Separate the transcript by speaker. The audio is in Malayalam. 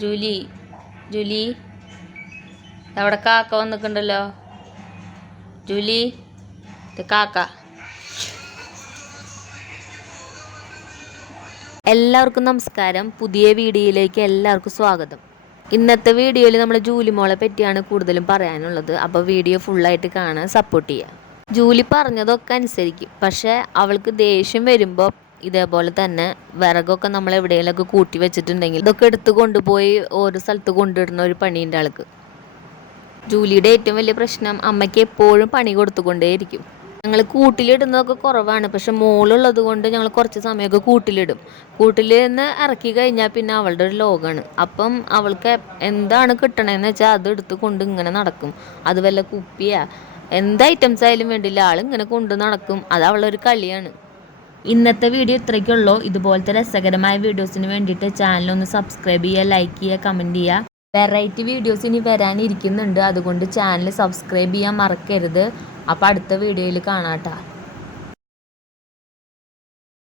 Speaker 1: Julie Julie. അവിടെ കാക്ക വന്നിട്ടുണ്ടല്ലോ. ജൂലി ഇത് കാക്ക. എല്ലാവർക്കും നമസ്കാരം. പുതിയ വീഡിയോയിലേക്ക് എല്ലാവർക്കും സ്വാഗതം. ഇന്നത്തെ വീഡിയോയിൽ നമ്മൾ ജൂലി മോളെ പറ്റിയാണ് കൂടുതലും പറയാനുള്ളത്. അപ്പോൾ വീഡിയോ ഫുള്ളായിട്ട് കാണാൻ സപ്പോർട്ട് ചെയ്യുക ജൂലി പറഞ്ഞതൊക്കെ അനുസരിക്കും. പക്ഷേ അവൾക്ക് ദേഷ്യം വരുമ്പോൾ ഇതേപോലെ തന്നെ വിറകൊക്കെ നമ്മൾ എവിടെയെങ്കിലൊക്കെ കൂട്ടി വെച്ചിട്ടുണ്ടെങ്കിൽ ഇതൊക്കെ എടുത്ത് കൊണ്ടുപോയി ഓരോ സ്ഥലത്ത് കൊണ്ടിടുന്ന ഒരു പണിയുണ്ട് ആൾക്ക്. ജൂലിയുടെ ഏറ്റവും വലിയ പ്രശ്നം അമ്മയ്ക്ക് എപ്പോഴും പണി കൊടുത്തുകൊണ്ടേയിരിക്കും. ഞങ്ങൾ കൂട്ടിലിടുന്നതൊക്കെ കുറവാണ്. പക്ഷെ മോളുള്ളത് കൊണ്ട് ഞങ്ങൾ കുറച്ച് സമയമൊക്കെ കൂട്ടിലിടും. കൂട്ടിൽ നിന്ന് ഇറക്കി കഴിഞ്ഞാൽ പിന്നെ അവളുടെ ഒരു ലോകമാണ്. അപ്പം അവൾക്ക് എന്താണ് കിട്ടണതെന്ന് വെച്ചാൽ അത് എടുത്ത് കൊണ്ട് ഇങ്ങനെ നടക്കും. അത് വല്ല കുപ്പിയാ എന്ത് ഐറ്റംസ് ആയാലും വേണ്ടില്ല. ആൾ ഇങ്ങനെ കൊണ്ട് നടക്കും. അത് അവളൊരു കളിയാണ്. ഇന്നത്തെ വീഡിയോ ഇത്രയ്ക്കുള്ളൂ. ഇതുപോലത്തെ രസകരമായ വീഡിയോസിന് വേണ്ടിയിട്ട് ചാനൽ ഒന്ന് സബ്സ്ക്രൈബ് ചെയ്യുക ലൈക്ക് ചെയ്യുക കമന്റ് ചെയ്യുക. വെറൈറ്റി വീഡിയോസ് ഇനി വരാനിരിക്കുന്നുണ്ട് അതുകൊണ്ട് ചാനൽ സബ്സ്ക്രൈബ് ചെയ്യാൻ മറക്കരുത്. അപ്പോൾ അടുത്ത വീഡിയോയിൽ കാണാം